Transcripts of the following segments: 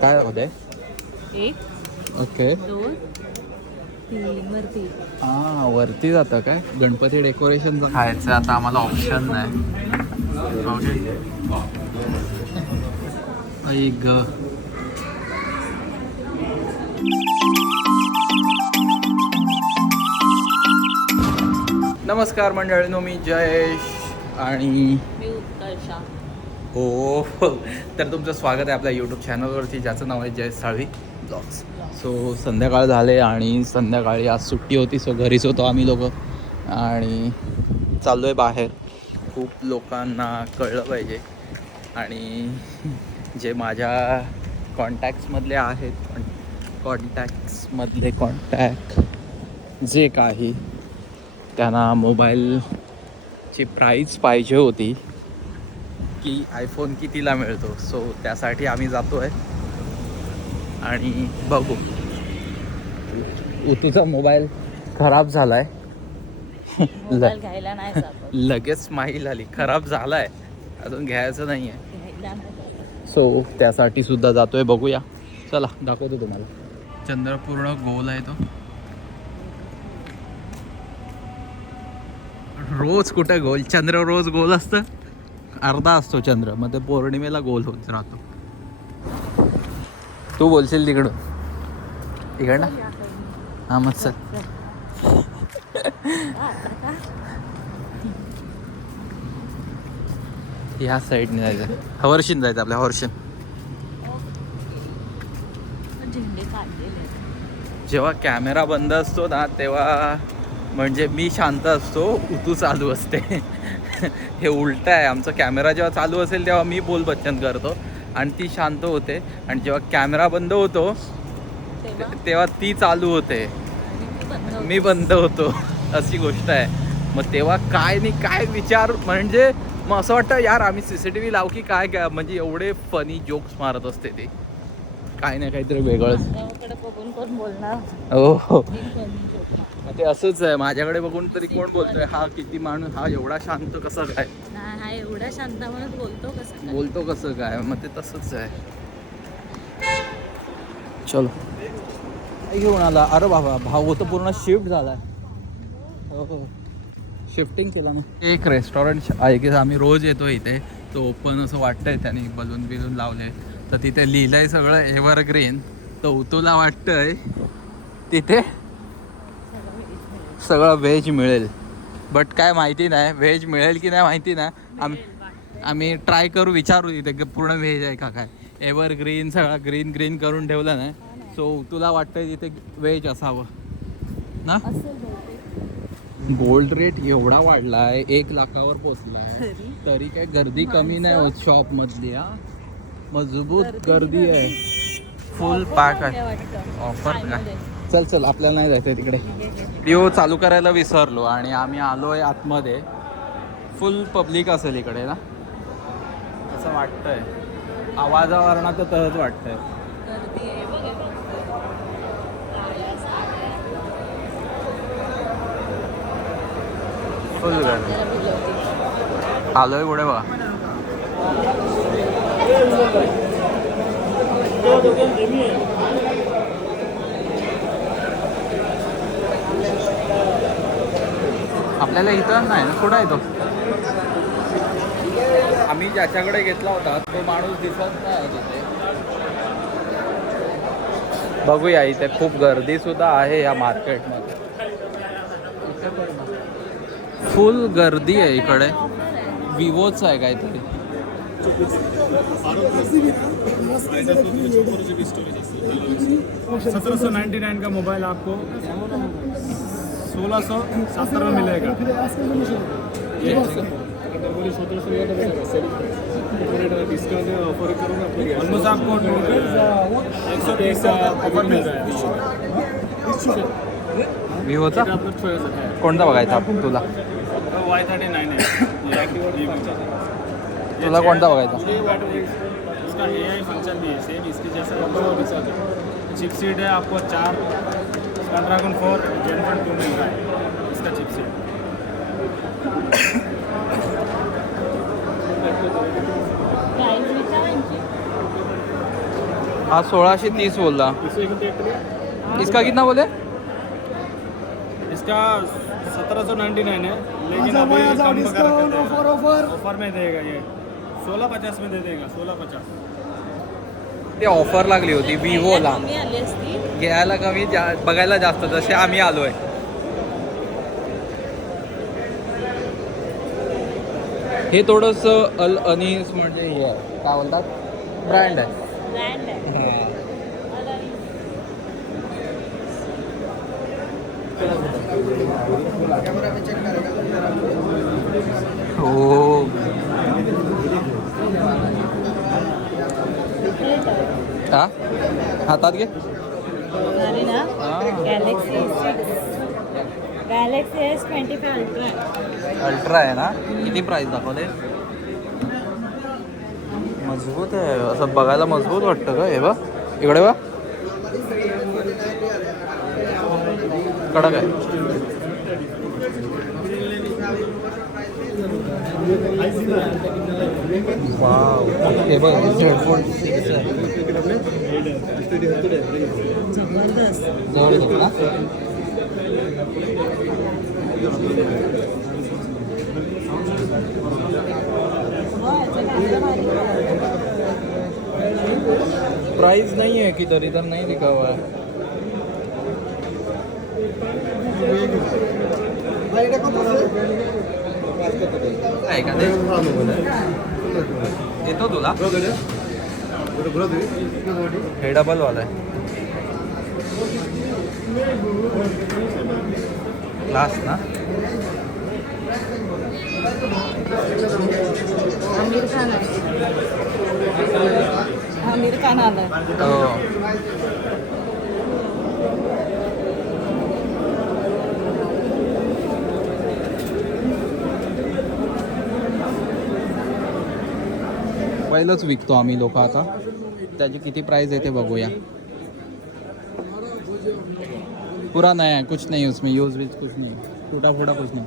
काय होते? एक ओके. दोन तीन वरती. हा वरती जातं काय? गणपती डेकोरेशन खायचं आता आम्हाला ऑप्शन नाही. ओके. आई ग. नमस्कार मंडळीनो मी जयेश आणि उत्कर्षा. हो तर तुमचं स्वागत आहे आपल्या यूट्यूब चॅनलवरती ज्याचं नाव आहे जय साळवी ब्लॉग्स सो संध्याकाळ झाले आणि संध्याकाळी आज सुट्टी होती सो घरीच होतो आम्ही लोक. आणि चाललो आहे बाहेर. खूप लोकांना कळलं पाहिजे. आणि जे माझ्या कॉन्टॅक्ट्समधले आहेत कॉन्टॅक्ट्समधले कॉन्टॅक्ट जे काही त्यांना मोबाईलची प्राईस पाहिजे होती. की आयफोन कितीला मिळतो? सो त्यासाठी आम्ही जातो आहे आणि बघू. उतीचा मोबाईल खराब झाला आहे मोबाईल घ्यायला नाही जातो. लगेच माहील आली. खराब झाला आहे अजून घ्यायचं नाही आहे. सो त्यासाठी सुद्धा जातोय. बघूया. चला दाखवतो तुम्हाला. चंद्र पूर्ण गोल आहे तो. रोज कुठं गोल? चंद्र रोज गोल असतं? अर्धा असतो चंद्र मग ते पौर्णिमेला गोल होत राहतो. तू बोलशील तिकडं. ना हां मग सर ह्या साईडने जायचं. हवर्षीन जायचं आपल्या हवर्षीन जेव्हा कॅमेरा बंद असतो ना तेव्हा म्हणजे मी शांत असतो उतू चालू असते. हे उलट आहे. आमचा कॅमेरा जेव्हा चालू असेल तेव्हा मी बोल बच्चन करतो. आणि ती शांत होते. आणि जेव्हा कॅमेरा बंद होतो तेव्हा? ती चालू होते. मी बंद होते. अशी गोष्ट आहे. मग तेव्हा काय नाही काय विचार म्हणजे मग असं वाटतं यार आम्ही सी सी टी व्ही लावू की काय? काय म्हणजे एवढे फनी जोक्स मारत असते ते. काय नाही काहीतरी वेगळंच. बघून कोण बोलणार? हो. हो. ते असंच आहे. माझ्याकडे बघून तरी कोण बोलतोय हा किती माणूस हा एवढा शांत कसं काय? हा एवढा शांत म्हणून बोलतो कसं काय? बोलतो कसं काय? मग ते तसंच आहे. चलो. घेऊन आला. अरे बाबा भाऊ तर पूर्ण शिफ्ट झालाय. हो हो. शिफ्टिंग केला ना. एक रेस्टॉरंट आहे की आम्ही रोज येतो इथे. तो ओपन असं वाटतंय त्याने बलून बिलून लावले तर तिथे लिहिलंय सगळं एव्हरग्रीन तर उतूला वाटतंय तिथे सगळं व्हेज मिळेल. बट काय माहिती नाही व्हेज मिळेल की नाही माहिती नाही आम्ही आम्ही ट्राय करू विचारू तिथे की पूर्ण व्हेज आहे का काय. एव्हर ग्रीन सगळं ग्रीन ग्रीन करून ठेवलं नाही सो तुला वाटतंय तिथे व्हेज असावं. ना. गोल्ड रेट एवढा वाढला आहे एक लाखावर पोचला आहे तरी? काय गर्दी कमी नाही होत शॉप मधली हा. मजबूत गर्दी आहे. फुल पॅक आहे. वाटतं? ऑफर काय? चल चल आपल्याला नाही जायचं तिकडे. व्हिडिओ चालू करायला विसरलो आणि आम्ही आलो आहे आतमध्ये. फुल पब्लिक असेल इकडे ना? असं वाटतंय. आवाजावरनं तर तहज वाटतंय. आहे फुल गर्दी जरा आलोय पुढे बघा. आपल्याला इथं नाही ना कुठं आहे तो? आम्ही ज्याच्याकडे घेतला होता तो माणूस दिसत नाही तिथे. बघूया इथे खूप गर्दी सुद्धा आहे या मार्केटमध्ये. फुल गर्दी आहे इकडे. विवोच आहे काहीतरी. सत्रह सौ नाइन्टी नाइन का मोबाइल आपको? सोलह सौ सत्तर में मिलेगा। ऑलमोस्ट आपको एक सौ तीस ऑफ़र मिल रहा है। विवोचा आप लोग choice कोणता बघायचा आपण तुला। वाई थर्टी नाइन है। तुला कोणता बघायचा इसका ए आई फ़ंक्शन भी है सेम इसके जैसा चिप सीट है आपको चार Snapdragon four gen one two mill रहा है इसका चिप सीट प्राईस विचार सोळाशे तीस बोलला इसे कितने का है? इसका कितना बोले? इसका सत्रह सौ नाइन्टी नाइन है लेकिन अभी कम डिस्काउंट ऑफ़र ऑफ़र ऑफ़र में देगा ये। सोलह पचास में दे देगा सोलह पचास। ते ऑफर लागली होती विवोला आली घ्यायला कमी जा बघायला जास्त जसे आम्ही आलोय. हे थोडस अल अनीस म्हणजे हे आहे काय बोलतात? आहे. ब्रँड आहे. हो. हा? हातात घे. अरे ना. Galaxy Galaxy S twenty five ultra ultra आहे ना? किती प्राइस दाखवले? मजबूत आहे. असं बघायला मजबूत वाटतं का हे बा इकडे बा कडक आहे. वाव. हे बघ हेडफोन जबरदस्त जवळ प्राइस नहीं है किधर इधर नहीं लिखा हुआ है आहे का ते? येतो तुला. हे डबल वाला आहे. ग्लास ना? आमिर खान आमिर खान आलाय. हो. पहिलंच विकतो आम्ही लोक आता. त्याची किती प्राइस आहे ते बघूया. पुरा नया है कुछ नहीं उसमें यूज विज कुछ नहीं. टूटा फूटा कुछ नहीं.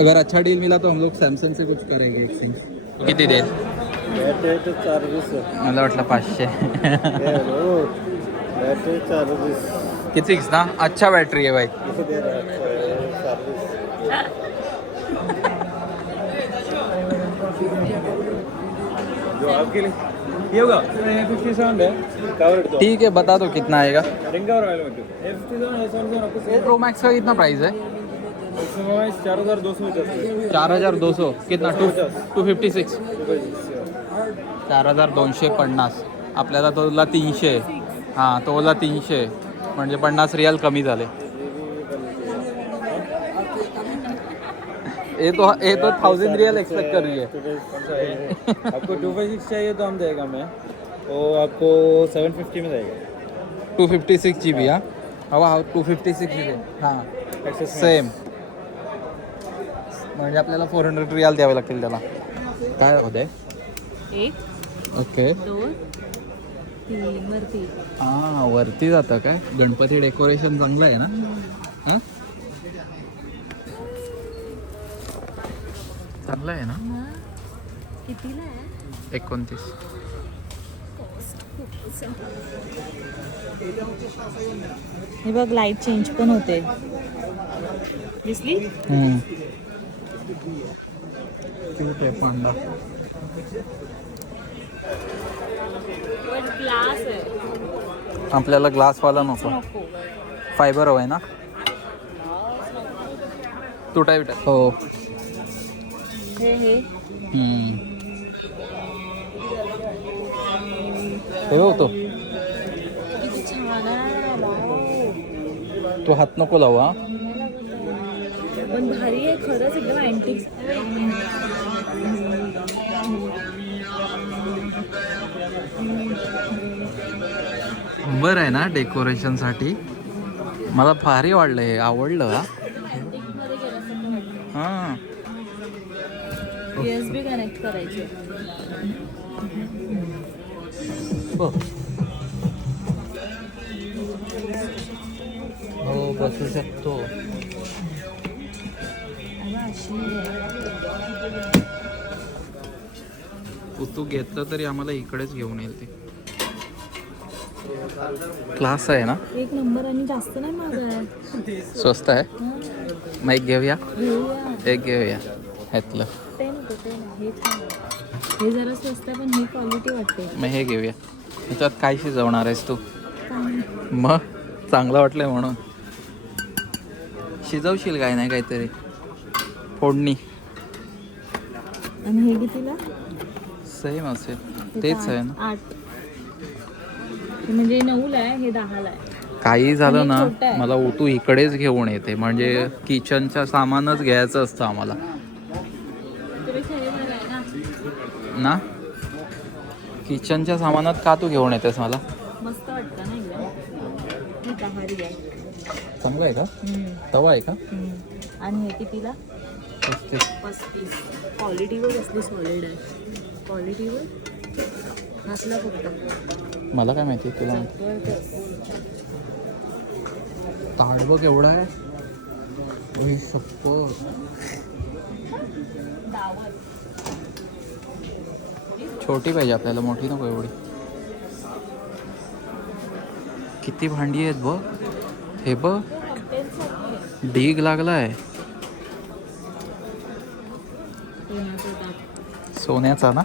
अगर अच्छा डील मिला तो हम लोग सैमसंग से कुछ करेंगे एक्सचेंज किती देईल मला वाटलं पाचशे. बॅटरी किती ना? अच्छा बैटरी आहे भाई। जो आपके लिए। ये होगा। फिफ्टी सेवन है। कवर ठीक है बता दो कितना आएगा। रिंग कवर वाले है प्रो मैक्स का कितना प्राइस है? चार हज़ार दो सौ चार हज़ार दो सौ। कितना? टू टू फिफ्टी सिक्स चार हज़ार दोनशे पन्नास। आपल्याला तोला तीनशे। हाँ तोला तीनशे। म्हणजे पन्नास रियाल कमी झाले. ये तो ये तो थाउजेंड रियल एक्सपेक्ट कर रही है आपको टू फाइव सिक्स चाहिए तो हम देगा मैं वो आपको सेवन फिफ्टी में जाएगा two fifty six G B हाँ हवा हा two fifty six G B हां सेम म्हणजे आपल्याला फोर हंड्रेड रियाल द्यावे लागतील त्याला. काय होते ओके दोन वरती हां वरती जातं काय? गणपती डेकोरेशन चांगलं आहे ना? हां? चांगलं आहे ना. कितीला आहे? एकोणतीस. हे बघ लाइट चेंज पण होते. दिसली? पांडा आपल्याला ग्लासवाला नको. फायबर हवं आहे ना? तुटाय बिटा हो. हे हे. हे होतो. तू. हात नको लावू हा. पण भारी आहे खरंच एकदम अँटिक शंभर आहे ना डेकोरेशनसाठी? मला फारी वाढलं हे आवडलं. हां. हो. हो. बसू शकतो. तू घेतलं तरी आम्हाला इकडेच घेऊन येईल ते. क्लास आहे ना? एक नंबर आणि जास्त नाही आहे. स्वस्त आहे. मग एक घेऊया? एक घेऊया. ह्यातलं. हे. हे जरा स्वस्त आहे पण ही क्वालिटी वाटते. मग हे घेऊया. ह्याच्यात काय शिजवणार आहेस तू. मग? चांगलं वाटलंय म्हणून. शिजवशील काय नाही काहीतरी? फोडणी. आणि हे कितीला? सेम असेल. तेच आहे ना. आठ. म्हणजे नऊला आहे हे दहाला आहे. काही झालं ना. मला ओतू इकडेच घेऊन येते. म्हणजे किचनच्या सामानच घ्यायचं असतं आम्हाला. ना. किचनच्या सामानात का तू घेऊन येतेस मला? चांगलं आहे. का. तवा आहे का. आणि हे कितीला? क्वालिटीवर कसली सॉलिड आहे. क्वालिटीवर फक्त. मला काय माहिती तुला. ताट बघ एवढा आहे. डावर छोटी पाहिजे आपल्याला मोठी नको एवढी किती भांडी आहेत बघ हे बघ आहे लागलाय पुण्याचं ताट. सोन्याचा ना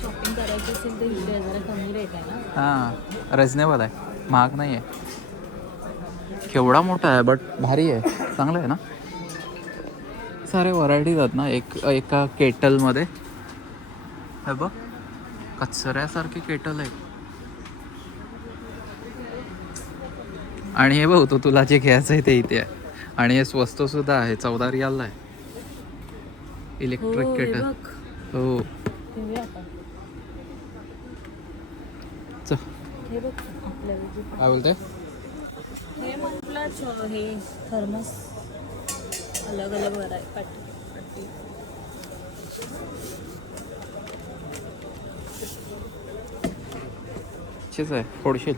शॉपिंग करायची असेल तर इथे जरा कमी रेट आहे ना? हां रिजनेबल आहे. महाग नाही आहे केवढा मोठा आहे बट भारी आहे. चांगलं आहे ना? सारे व्हरायटीज आहेत ना एक एका केटलमध्ये. हे बघ कचऱ्यासारखी केटल आहे आणि हे बघ तो तुला जे घ्यायचं आहे ते इथे आहे. आणि हे स्वस्त सुद्धा आहे चौदा रियालला आहे. इलेक्ट्रिक केटल हो घेऊया आपण चल हे बघ आपल्याला जे काय बोलते हे हे थर्मस. अलग अलग आहे फोडशील.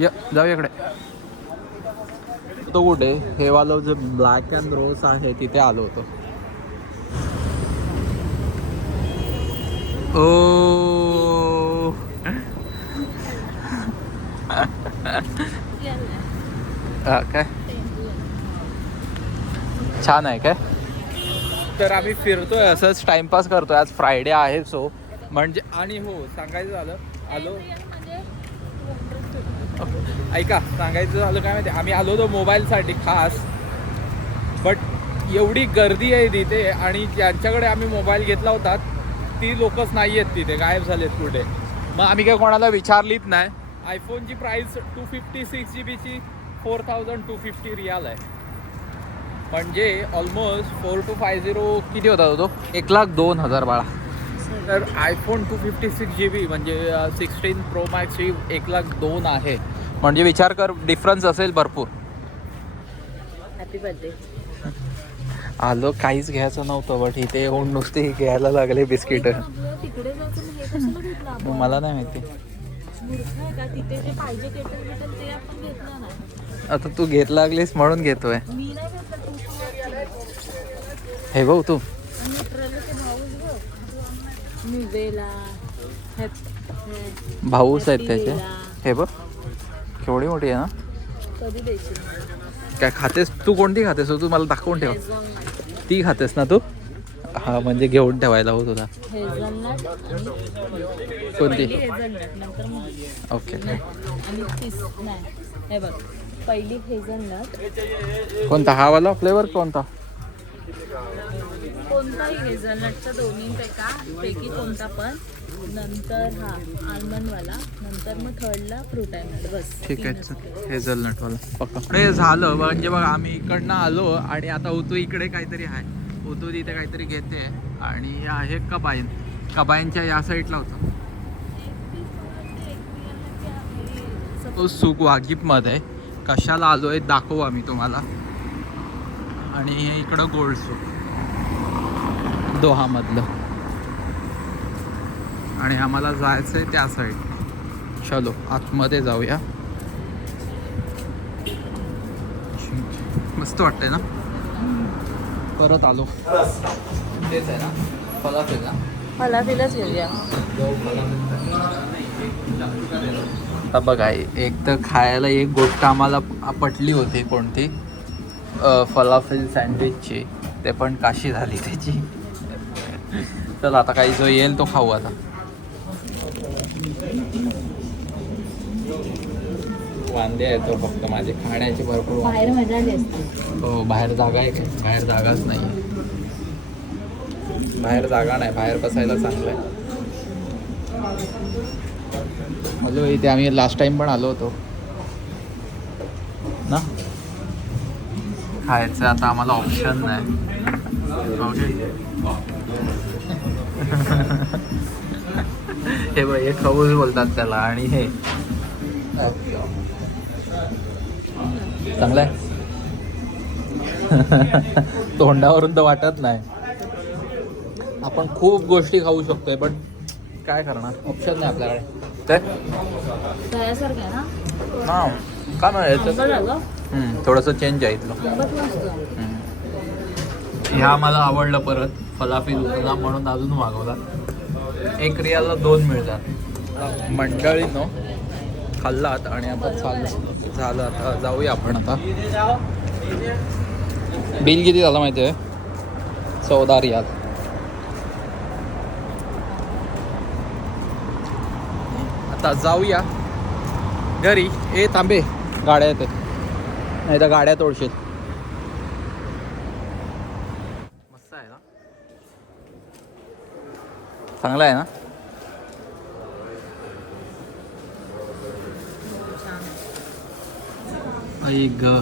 या जाऊ इकडे. तो कुठे? हे वालं जे ब्लॅक अँड रोज आहे तिथे आलो होतो. ओ हा, काय छान आहे काय? तर आम्ही फिरतोय असंच टाइमपास करतोय. आज फ्रायडे आहे सो म्हणजे आणि हो सांगायचं झालं आलो. ऐका सांगायचं झालं काय माहिती आम्ही आलो होतो मोबाईलसाठी खास. बट एवढी गर्दी आहे तिथे आणि ज्यांच्याकडे आम्ही मोबाईल घेतला होता ती लोकच नाही आहेत तिथे गायब झालेत कुठे. मग आम्ही काय कोणाला विचारलीच नाही. आयफोनची price two fifty six G बीची four thousand two fifty riyal आहे. म्हणजे almost four two five zero किती होता तो? एक लाख दोन हजार बाळा. तर iPhone two fifty six G B म्हणजे सिक्स्टीन प्रो मॅक्सची एक लाख दोन आहे. म्हणजे विचार कर डिफरन्स असेल भरपूर. हॅपी बर्थडे आलो काहीच घ्यायचं नव्हतं बट इथे येऊन नुसते घ्यायला लागले बिस्किट. हे आपण? मला नाही माहिती. आता तू घेत लागलीस म्हणून घेतोय. हे भाऊ तू. भाऊच आहेत त्याचे. हे बघ. केवढी मोठी आहे ना. काय खातेस? तू कोणती खातेस? तू मला दाखवून ठेव. ती खातेस ना तू? हा म्हणजे घेऊन ठेवायला हो तुला. कोणती? ओके पहिली हेझलनट कोणता? हा वाला फ्लेवर कोणता? कोणताही हेझलनटचा दोन्हींपैका पैकी कोणता पण. नंतर हा आल्मंडवाला नंतर मग थर्डला फ्रूट आहे नट बस. ठीक आहे तीनच. चल. हेझलनट वाला. पक्का. हे झालं. म्हणजे बघ आम्ही इकडनं आलो आणि आता उतू इकडे काहीतरी आहे. उतू तिथे काहीतरी घेते. आणि हे आहे कबाईन. कबाईनच्या या साईडला होतं. तो सुक वागिपमध्ये कशाला आलो आहे दाखवू आम्ही तुम्हाला. आणि इकडं गोल्ड चौक दोहामधलं. आणि आम्हाला जायचं आहे त्या साईड चलो आतमध्ये जाऊया. मस्त वाटतंय ना? परत आलो. तेच आहे ना? फलाफेल. ना घेऊया आता बघा एक तर खायला एक गोष्ट आम्हाला पटली होती कोणती? फलाफेल सँडविचची. ते पण काशी झाली त्याची. चल आता काही जो येईल तो खाऊ आता. वांदे येतो फक्त माझे. खाण्याचे भरपूर. बाहेर मजा हो बाहेर जागा आहे बाहेर जागाच नाही बाहेर जागा नाही बाहेर बसायला चांगलं आहे. म्हणजे इथे आम्ही लास्ट टाइम पण आलो होतो. ना? खायचं आता आम्हाला ऑप्शन नाही. हे बघ हे खबूज बोलतात त्याला आणि हे. चांगलं आहे. तोंडावरून तर वाटत नाही. आपण खूप गोष्टी खाऊ शकतोय पण काय करणार? ऑप्शन नाही आपल्याकडे. ते दह्यासारखं आहे ना? हा का नाही याचं? आंबट झालं. हम्म, थोडंसं चेंज आहे इथलं. आंबट मस्त हम्म. ह्या मला आवडलं परत फलाफिल होता म्हणून अजून मागवला. एक रियाला दोन मिळतात. मंडळीनो खाल्लात आणि आता चाललं झालं आता. जाऊया आपण आता. बिल किती झालं माहिती आहे चौदा रियाल. आता जाऊया. घरी. ए थांबे. गाड्या येते नाही तर गाड्या तोडशील. मस्त आहे ना? चांगला आहे ना? आई ग.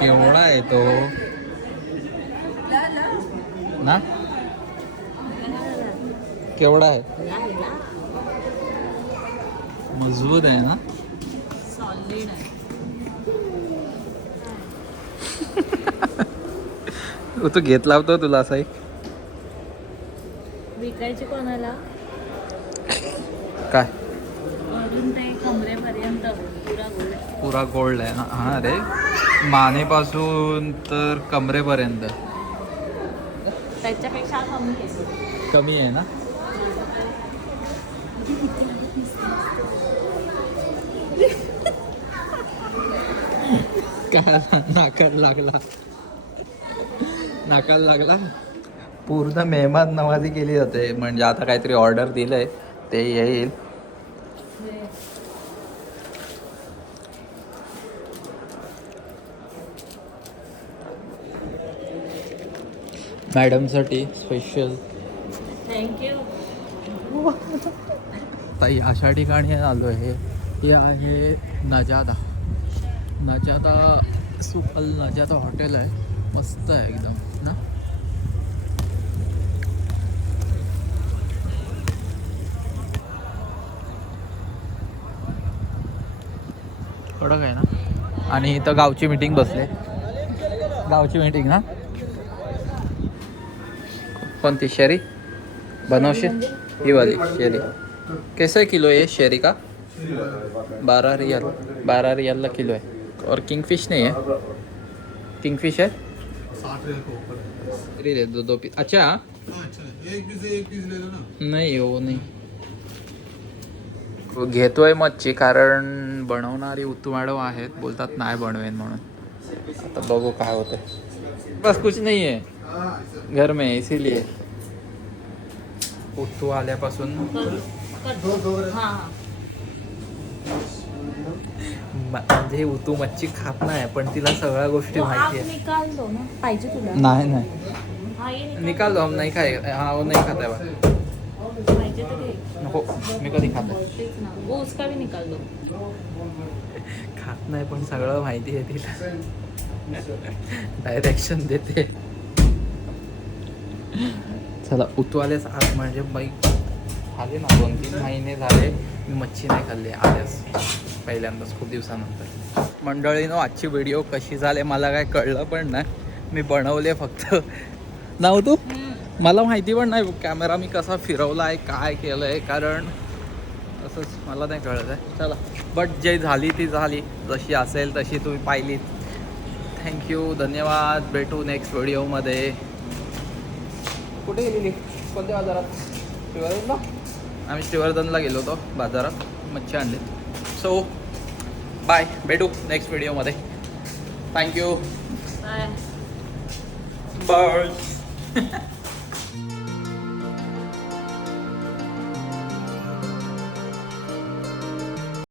केवढा आहे तो? ना? केवढा आहे? मजबूत आहे ना? सॉलिड आहे. तू घेतला होता तुला असा एक? विकायची कोणाला? काय? अजून ते कमरेपर्यंत. पुरा गोल पुरा गोल्ड आहे ना? हा रे मानेपासून तर कमरेपर्यंत. त्याच्यापेक्षा कमी आहे. कमी आहे ना? काय नाकाला लागला. नाकाला लागला? पूर्ण मेहमान नवाजी केली जाते म्हणजे आता काहीतरी ऑर्डर दिलंय. ते येईल. मॅडमसाठी स्पेशल थँक्यू ताई अशा ठिकाणी आलो आहे हे आहे नजादा. नजादा सुफल नजादा हॉटेल आहे. मस्त आहे एकदम ना? कडक आहे ना? आणि इथं गावची मीटिंग बसले. गावची मीटिंग ना? कोणती? शेरी? बनवशील? ही वाली शेरी. कैसा किलो आहे शेरी का? बारा रियाल. बारा रियालला किलो आहे. और किंगफिश नहीं है। किंगफिश है? अरे दे दो दो पीस। अच्छा। एक पीस एक पीस ले लो ना। नाही हो नाही। घेतोय मच्छी कारण बनवणारी उत्तू मॅडम आहेत बोलतात नाही बनवेन म्हणून. आता बघू काय होतंय. बस कुछ नहीं है घर में इसीलिए. उत्तू आल्यापासून हां म्हणजे उतू मच्छी खात नाही पण तिला सगळ्या गोष्टी माहिती आहे. निकाल दो ना पाहिजे तुला. नाही नाही. हा निकाल. दो हम नहीं खाए हाँ वो नहीं खाता है बा पाहिजे तर घे. नको मी कधी खात नाही. तेच ना. वो उसका भी निकाल दो खात नाही पण सगळं माहिती आहे तिला. डायरेक्शन देते. चला उतवालेच आज म्हणजे बाई. आले ना दोन तीन महिने झाले मी मच्छी नाही खाल्ली आल्यास. पहिल्यांदाच खूप दिवसानंतर. मंडळीनो आजची व्हिडिओ कशी झाली मला काय कळलं पण नाही. मी बनवले फक्त. नाव तू? मला माहिती पण नाही कॅमेरा मी कसा फिरवला आहे काय केलं आहे कारण असंच मला नाही कळत आहे. चला. बट जे झाली ती झाली. जशी असेल तशी तुम्ही पाहिलीत थँक्यू धन्यवाद. भेटू नेक्स्ट व्हिडिओमध्ये कुठे गेलेली कोणत्या बाजारात? श्रीवर्धनला आम्ही श्रीवर्धनला गेलो होतो बाजारात. मच्छी आणली. सो बाय भेटू नेक्स्ट व्हिडिओमध्ये थँक्यू बाय बाय